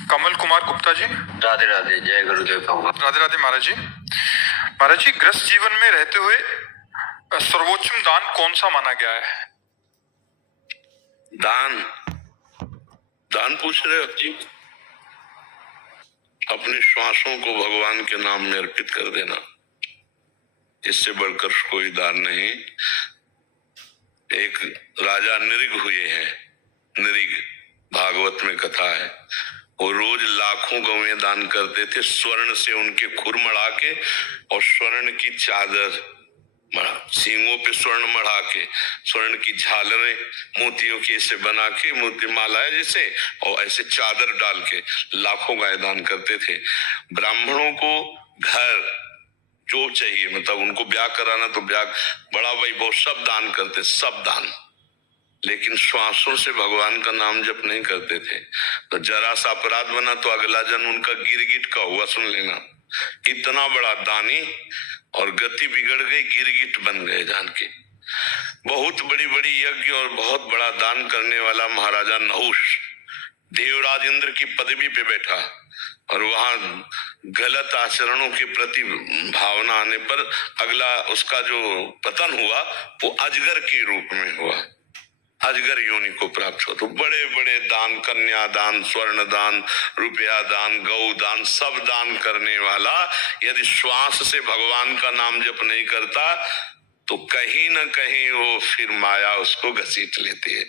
कमल कुमार गुप्ता जी। राधे राधे, जय गुरुदेव कहूँगा। राधे राधे महाराज जी। महाराज जी, गृहस्थ जीवन में रहते हुए सर्वोच्चम दान कौन सा माना गया है? दान दान पूछ रहे हो आप जी? अपने श्वासों को भगवान के नाम में अर्पित कर देना, इससे बढ़कर कोई दान नहीं। एक राजा निरिग हुए हैं, निरिग भागवत में कथा है। वो रोज लाखों गौएं दान करते थे, स्वर्ण से उनके खुर मढ़ा के और स्वर्ण की चादर, सींगों पे स्वर्ण मढ़ा के, स्वर्ण की झालरें मोतियों की ऐसे बना के, मोती मालाएं जैसे, और ऐसे चादर डाल के लाखों गाय दान करते थे। ब्राह्मणों को घर जो चाहिए, मतलब उनको ब्याह कराना तो ब्याह, बड़ा वैभव, सब दान करते, सब दान। लेकिन श्वासों से भगवान का नाम जप नहीं करते थे। तो जरा सा अपराध बना तो अगला जन्म उनका गिरगिट का हुआ, सुन लेना। इतना बड़ा दानी और गति बिगड़ गई, गिरगिट बन गए जान के। बहुत बड़ी बड़ी यज्ञ और बहुत बड़ा दान करने वाला महाराजा नहुष देवराज इंद्र की पदवी पे बैठा, और वहां गलत आचरणों के प्रति भावना आने पर अगला उसका जो पतन हुआ वो अजगर के रूप में हुआ, अजगर योनि को प्राप्त हो। तो बड़े बड़े दान, कन्या दान, स्वर्ण दान, रुपया दान, गौ दान, सब दान करने वाला यदि श्वास से भगवान का नाम जप नहीं करता तो कहीं न कहीं वो फिर माया उसको घसीट लेती है।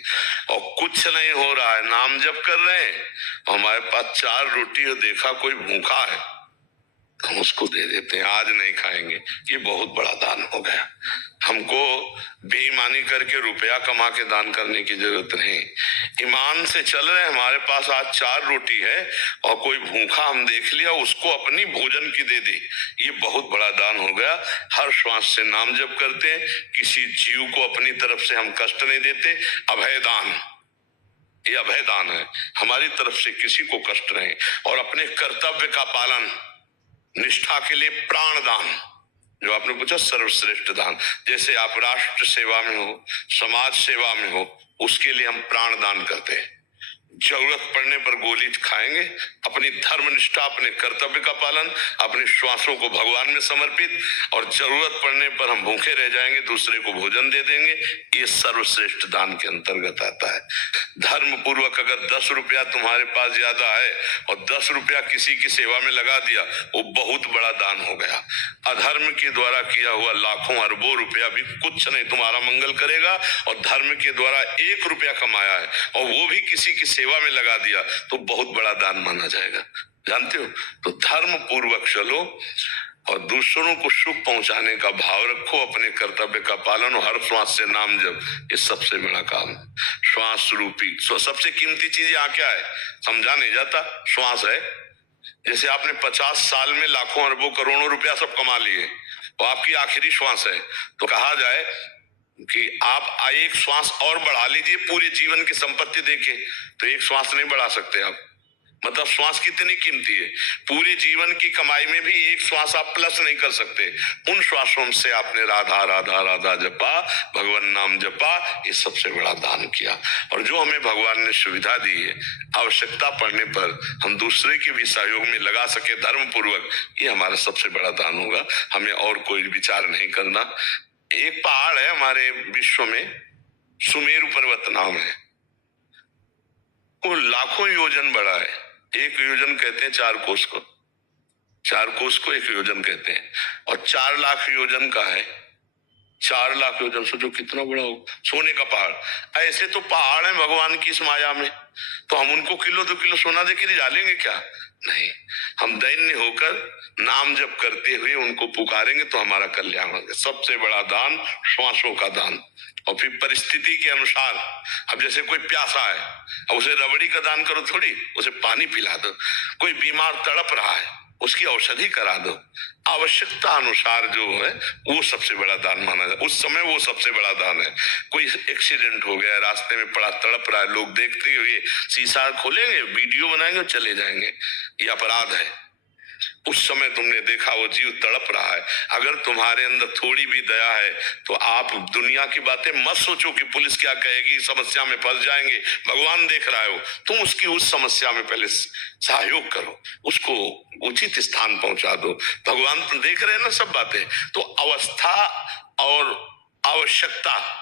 और कुछ नहीं हो रहा है, नाम जप कर रहे हैं, हमारे पास 4 रोटी और देखा कोई भूखा है, हम उसको दे देते हैं, आज नहीं खाएंगे। ये बहुत बड़ा दान हो गया। हमको बेईमानी करके रुपया कमा के दान करने की जरूरत नहीं। ईमान से चल रहे, हमारे पास आज 4 रोटी है और कोई भूखा हम देख लिया, उसको अपनी भोजन की दे दी, ये बहुत बड़ा दान हो गया। हर श्वास से नाम जप करते हैं, किसी जीव को अपनी तरफ से हम कष्ट नहीं देते। अभय दान, ये अभय दान है, हमारी तरफ से किसी को कष्ट नहीं। और अपने कर्तव्य का पालन, निष्ठा के लिए प्राण दान, जो आपने पूछा सर्वश्रेष्ठ दान। जैसे आप राष्ट्र सेवा में हो, समाज सेवा में हो, उसके लिए हम प्राण दान करते हैं। जरूरत पड़ने पर गोली खाएंगे, अपनी धर्मनिष्ठा, अपने कर्तव्य का पालन, अपने श्वासों को भगवान में समर्पित, और जरूरत पड़ने पर हम भूखे रह जाएंगे, दूसरे को भोजन दे देंगे। ये सर्वश्रेष्ठ दान के अंतर्गत आता है। धर्म पूर्वक अगर 10 रुपया तुम्हारे पास ज्यादा है और 10 रुपया किसी की सेवा में लगा दिया, वो बहुत बड़ा दान हो गया। अधर्म के द्वारा किया हुआ लाखों अरबों रुपया भी कुछ नहीं तुम्हारा मंगल करेगा, और धर्म के द्वारा 1 रुपया कमाया है और वो भी किसी की सेवा में लगा दिया तो बहुत बड़ा दान माना जाएगा, जानते हो। तो धर्म पूर्वक चलो और दूसरों को सुख पहुंचाने का भाव रखो, अपने कर्तव्य का पालन, और हर श्वास से नाम जप, ये सबसे बड़ा काम है। श्वास रूपी सबसे कीमती चीज यहाँ क्या है, समझा नहीं जाता। श्वास है, जैसे आपने 50 साल में लाखों अरबों करोड़ों रुपया सब कमा लिए और आपकी आखिरी श्वास है, तो कहा जाए कि आप एक श्वास और बढ़ा लीजिए, पूरे जीवन की संपत्ति देके तो एक श्वास नहीं बढ़ा सकते आप। मतलब श्वास कितनी कीमती है, पूरे जीवन की कमाई में भी एक श्वास आप प्लस नहीं कर सकते। उन श्वासों से आपने राधा राधा राधा जपा, भगवान नाम जपा, ये सबसे बड़ा दान किया। और जो हमें भगवान ने सुविधा दी है, आवश्यकता पड़ने पर हम दूसरे के भी सहयोग में लगा सके धर्म पूर्वक, ये हमारा सबसे बड़ा दान होगा। हमें और कोई विचार नहीं करना। एक पहाड़ है हमारे विश्व में, सुमेरु पर्वत नाम है, वो लाखों योजन बड़ा है। 1 योजन कहते हैं 4 कोस को, 4 कोस को 1 योजन कहते हैं, और 4 लाख योजन का है। 4 लाख योजन सोचो कितना बड़ा हो, सोने का पहाड़। ऐसे तो पहाड़ है भगवान की इस माया में, तो हम उनको किलो 2 किलो सोना देके रिझा लेंगे क्या? नहीं, हम दैन्य होकर नाम जप करते हुए उनको पुकारेंगे तो हमारा कल्याण होगा। सबसे बड़ा दान श्वासों का दान। और फिर परिस्थिति के अनुसार, अब जैसे कोई प्यासा है, अब उसे रबड़ी का दान करो थोड़ी, उसे पानी पिला दो। कोई बीमार तड़प रहा है, उसकी औषधि करा दो। आवश्यकता अनुसार जो है वो सबसे बड़ा दान माना जाए, उस समय वो सबसे बड़ा दान है। कोई एक्सीडेंट हो गया, रास्ते में पड़ा तड़प रहा है, लोग देखते हुए शीशा खोलेंगे, वीडियो बनाएंगे और चले जाएंगे, ये अपराध है। उस समय तुमने देखा वो जीव तड़प रहा है। अगर तुम्हारे अंदर थोड़ी भी दया है तो आप दुनिया की बातें मत सोचो कि पुलिस क्या कहेगी, समस्या में फंस जाएंगे। भगवान देख रहा है, तुम उसकी उस समस्या में पहले सहयोग करो, उसको उचित स्थान पहुंचा दो। भगवान तो देख रहे हैं ना सब बातें। तो अवस्था और आवश्यकता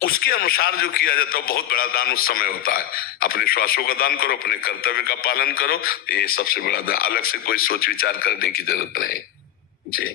उसके अनुसार जो किया जाता है बहुत बड़ा दान उस समय होता है। अपने श्वासों का दान करो, अपने कर्तव्य का पालन करो, ये सबसे बड़ा दान। अलग से कोई सोच विचार करने की जरूरत नहीं। जी।